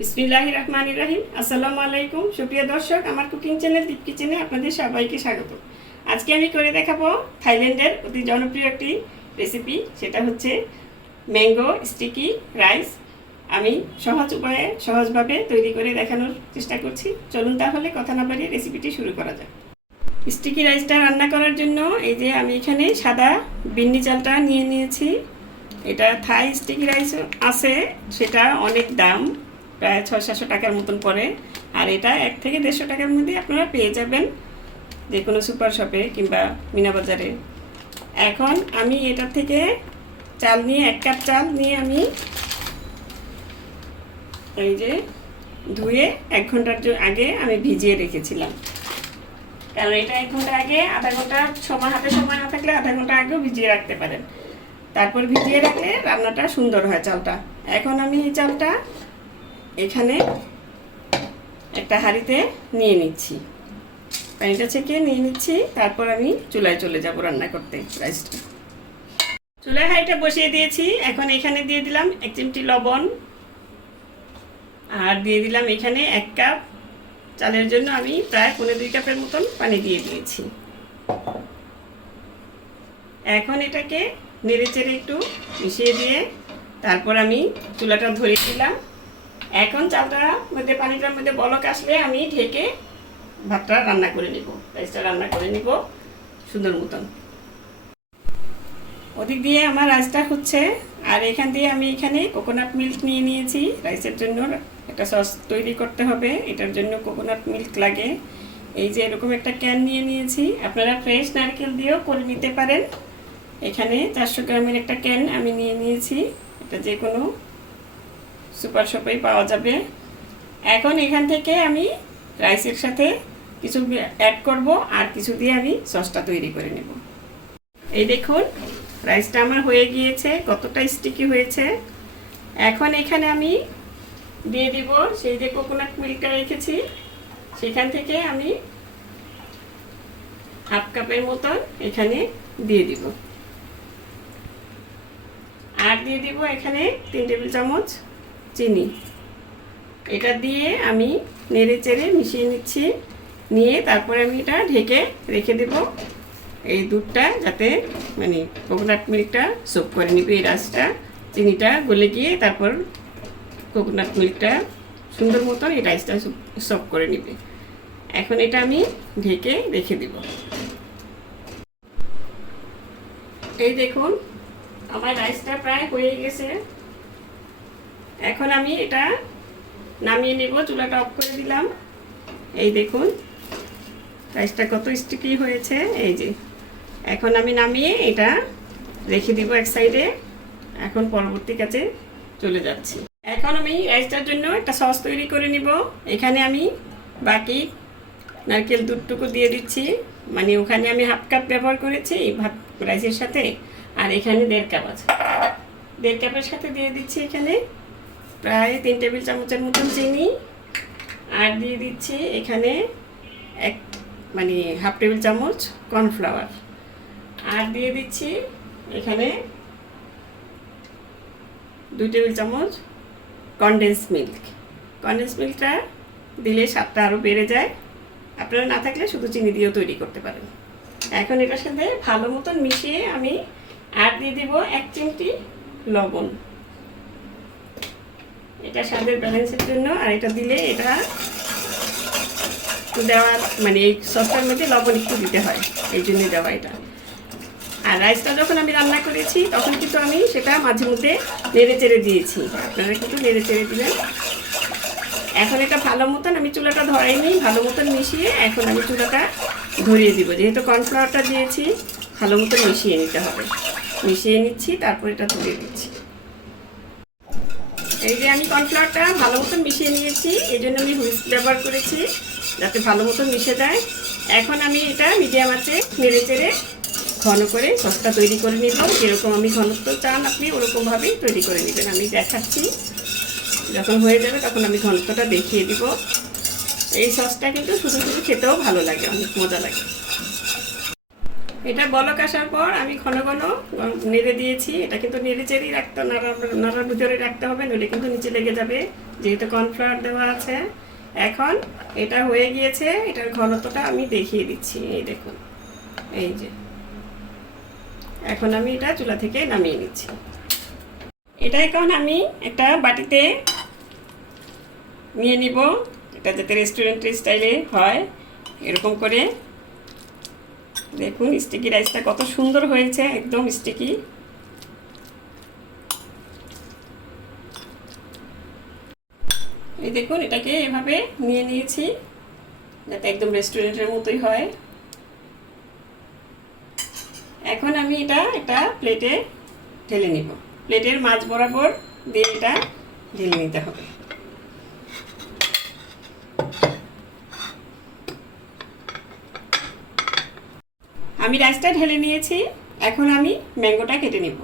বিসমিল্লাহ রহমান রাহিম। আসসালামু আলাইকুম। সুপ্রিয় দর্শক, আমার কুকিং চ্যানেল দীপ কিচেনে আপনাদের সবাইকে স্বাগত। আজকে আমি করে দেখাবো থাইল্যান্ডের অতি জনপ্রিয় একটি রেসিপি সেটা হচ্ছে ম্যাঙ্গো স্টিকি রাইস। আমি সহজ উপায়ে, সহজভাবে তৈরি করে দেখানোর চেষ্টা করছি। চলুন তাহলে কথা না বাড়িয়ে রেসিপিটি শুরু করা যাক। স্টিকি রাইসটা রান্না করার জন্য এই যে আমি এখানে সাদা বিন্নি চালটা নিয়ে নিয়েছি। এটা থাই স্টিকি রাইস আছে, সেটা অনেক দাম। প্রায় ছয় সাতশো টাকার মতন পড়ে। আর এটা এক থেকে দেড়শো টাকার মধ্যে আপনারা পেয়ে যাবেন যে কোনো সুপার শপে কিংবা মিনা বাজারে। এখন আমি এটা থেকে চাল নিয়ে, এক কাপ চাল নিয়ে আমি এই যে ধুয়ে এক ঘণ্টার আগে আমি ভিজিয়ে রেখেছিলাম। কারণ এটা এক ঘণ্টা আগে আধা ঘণ্টা সময়, হাতে সময় না থাকলে আধা ঘণ্টা আগেও ভিজিয়ে রাখতে পারেন। তারপর ভিজিয়ে রাখলে রান্নাটা সুন্দর হয় চালটা। এখন আমি এই চালটা এখানে একটা হাঁড়িতে নিয়ে নিচ্ছি। পানিটা ছেঁকে নিয়ে নিচ্ছি, তারপর আমি চুলায় চলে যাব রান্না করতে রাইসটা চুলায় হাঁড়িটা বসিয়ে দিয়েছি, এখন এখানে দিয়ে দিলাম এক চিমটি লবণ। আর দিয়ে দিলাম এখানে এক কাপ চালের জন্য আমি প্রায় পনেরো দুই কাপের মতন পানি দিয়ে দিয়েছি। এখন এটাকে নেড়ে চেড়ে একটু মিশিয়ে দিয়ে তারপর আমি চুলাটা ধরে দিলাম। এখন চালটার মধ্যে পানিটার মধ্যে বলক আসলে আমি ঢেকে ভাতটা রান্না করে নিব। রাইসটা রান্না করে নিব সুন্দর মতন। ওদিক দিয়ে আমার রাইসটা হচ্ছে, আর এখান দিয়ে আমি এখানে কোকোনাট মিল্ক নিয়ে নিয়েছি। রাইসের জন্য একটা সস তৈরি করতে হবে, এটার জন্য কোকোনাট মিল্ক লাগে। এই যে এরকম একটা ক্যান নিয়ে নিয়েছি। আপনারা ফ্রেশ নারকেল দিয়েও করে নিতে পারেন। এখানে চারশো গ্রামের একটা ক্যান আমি নিয়ে নিয়েছি। এটা যে কোনো সুপার শপেই পাওয়া যাবে। এখন এখান থেকে আমি রাইসের সাথে কিছু অ্যাড করব আর কিছু দিয়ে আমি সসটা তৈরি করে নেব। এই দেখুন, রাইসটা আমার হয়ে গিয়েছে, কতটা স্টিকি হয়েছে। এখন এখানে আমি দিয়ে দিব সেই যে কোকোনাট মিল্কটা রেখেছি, সেখান থেকে আমি হাফ কাপের মতন এখানে দিয়ে দিব। আর দিয়ে দিব এখানে তিন টেবিল চামচ চিনি। এটা দিয়ে আমি নেড়ে চেড়ে মিশিয়ে নিচ্ছি। নিয়ে তারপরে আমি এটা ঢেকে রেখে দেব। এই দুধটা যাতে মানে কোকোনাট মিল্কটা সোপ করে নিবে এই রাসটা। চিনিটা গলে গিয়ে তারপর কোকোনাট মিল্কটা সুন্দর মতন এই রাইসটা সোপ করে নিবে। এখন এটা আমি ঢেকে রেখে দেব। এই দেখুন, আমার রাইসটা প্রায় হয়ে গেছে। এখন আমি এটা নামিয়ে নেব, চুলাটা অফ করে দিলাম। এই দেখুন রাইসটা কত স্টিকি হয়েছে। এই যে, এখন আমি নামিয়ে এটা রেখে দিব এক সাইডে এখন পরবর্তী কাছে চলে যাচ্ছি। এখন আমি রাইসটার জন্য একটা সস তৈরি করে নিব। এখানে আমি বাকি নারকেল দুধটুকু দিয়ে দিচ্ছি। মানে ওখানে আমি হাফ কাপ ব্যবহার করেছি ভাত রাইসের সাথে। আর এখানে দেড় কাপ আছে। দেড় কাপের সাথে দিয়ে দিচ্ছি এখানে। প্রায় তিন টেবিল চামচের মতন চিনি। আর দিয়ে দিচ্ছি এখানে এক মানে হাফ টেবিল চামচ কর্নফ্লাওয়ার। আর দিয়ে দিচ্ছি এখানে দুই টেবিল চামচ কনডেন্স মিল্ক কনডেন্স মিল্কটা দিলে স্বাদটা আরও বেড়ে যায়। আপনারা না থাকলে শুধু চিনি দিয়েও তৈরি করতে পারেন। এখন এটার সাথে ভালো মতন মিশিয়ে আমি আর দিয়ে দিব এক চিমটি লবণ। এটা স্বাদের ব্যালেন্সের জন্য, আর এটা দিলে এটা একটু দেওয়ার মানে এই সসটার মধ্যে লবণ একটু দিতে হয়, এই জন্য দেওয়া এটা। আর রাইসটা যখন আমি রান্না করেছি, তখন কিন্তু আমি সেটা মাঝে মধ্যে নেড়ে চেড়ে দিয়েছি। আপনারা কিন্তু নেড়ে চেড়ে দিলেন এখন এটা ভালো মতন, আমি চুলাটা ধরাইনি, ভালো মতন মিশিয়ে এখন আমি চুলাটা ধরিয়ে দিব। যেহেতু কর্নফ্লাওয়ারটা দিয়েছি, ভালো মতন মিশিয়ে নিতে হবে। মিশিয়ে নিচ্ছি, তারপর এটা ধরিয়ে দিচ্ছি। এই যে আমি কর্নফ্লাওয়ারটা ভালো মতন মিশিয়ে নিয়েছি, এই জন্য আমি হুইস্ক ব্যবহার করেছি যাতে ভালো মতন মিশে যায়। এখন আমি এটা মিডিয়াম আছে নেড়ে চেড়ে ঘন করে সসটা তৈরি করে নিব যেরকম আমি ঘনত্ব চান আপনি ওরকমভাবেই তৈরি করে নেবেন। আমি দেখাচ্ছি, যখন হয়ে যাবে তখন আমি ঘনত্বটা দেখিয়ে দিব। এই সসটা কিন্তু শুধু শুধু খেতেও ভালো লাগে, অনেক মজা লাগে। এটা বলক আসার পর আমি ঘন ঘন নেড়ে দিয়েছি। এটা কিন্তু নেড়ে চেড়েই রাখতে নাড়ার ভিতরে রাখতে হবে, নইলে কিন্তু নিচে লেগে যাবে। যেহেতু কর্নফ্লাওয়ার দেওয়া আছে। এখন এটা হয়ে গিয়েছে, এটার ঘনত্বটা আমি দেখিয়ে দিচ্ছি। এই দেখুন, এই যে। এখন আমি এটা চুলা থেকে নামিয়ে নিচ্ছি। এটা এখন আমি একটা বাটিতে নিয়ে নিব। এটা যাতে রেস্টুরেন্টের স্টাইলে হয়, এরকম করে। দেখুন স্টিকি রাইসটা কত সুন্দর হয়েছে, একদম স্টিকি এই দেখুন, এটাকে এভাবে নিয়ে নিয়েছি, যাতে একদম রেস্টুরেন্টের মতোই হয়। এখন আমি এটা একটা প্লেটে ঢেলে নিব। প্লেটের মাছ বরাবর দিয়ে এটা ঢেলে নিতে হবে। আমি রাইসটা ঢেলে নিয়েছি, এখন আমি ম্যাঙ্গোটা কেটে নেব।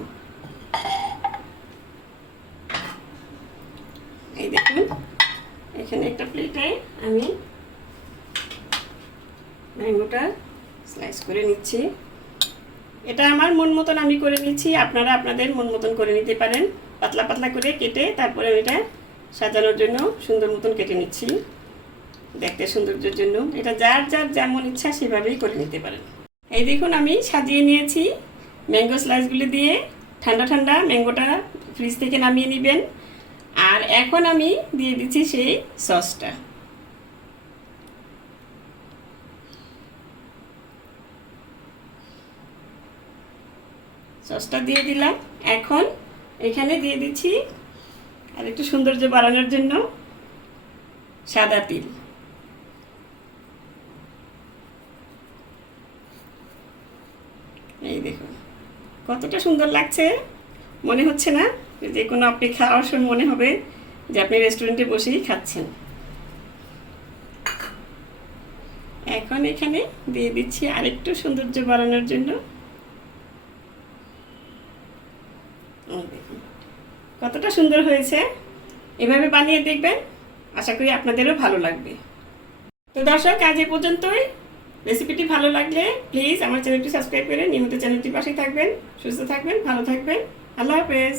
এই দেখুন, এখানে একটা প্লেটে আমি ম্যাঙ্গোটা স্লাইস করে নিচ্ছি। এটা আমার মন মতন আমি করে নিচ্ছি, আপনারা আপনাদের মন মতন করে নিতে পারেন। পাতলা পাতলা করে কেটে তারপরে এটা সাজানোর জন্য সুন্দর মতন কেটে নিচ্ছি। দেখতে সৌন্দর্যের জন্য। এটা যার যার যেমন ইচ্ছা সেভাবেই করে নিতে পারেন। এই দেখুন, আমি সাজিয়ে নিয়েছি। ম্যাঙ্গো স্লাইসগুলি দিয়ে ঠান্ডা ঠান্ডা ম্যাঙ্গোটা ফ্রিজ থেকে নামিয়ে নেবেন। আর এখন আমি দিয়ে দিচ্ছি সেই সসটা। সসটা দিয়ে দিলাম। এখন এখানে দিয়ে দিচ্ছি আর একটু সৌন্দর্য বাড়ানোর জন্য সাদা তিল এই দেখুন কতটা সুন্দর লাগছে, মনে হচ্ছে না? যে কোনো আপনি খাওয়ার সময় মনে হবে যে আপনি রেস্টুরেন্টে বসেই খাচ্ছেন। এখন এখানে দিয়ে দিচ্ছি আরেকটু সৌন্দর্য বাড়ানোর জন্য। কতটা সুন্দর হয়েছে। এভাবে বানিয়ে দেখবেন, আশা করি আপনাদেরও ভালো লাগবে। তো দর্শক, আজ এ পর্যন্তই। রেসিপিটি ভালো লাগলে প্লিজ আমার চ্যানেলটি সাবস্ক্রাইব করে নিয়মিত চ্যানেলটির পাশে থাকবেন, সুস্থ থাকবেন, ভালো থাকবেন। আল্লাহ হাফেজ।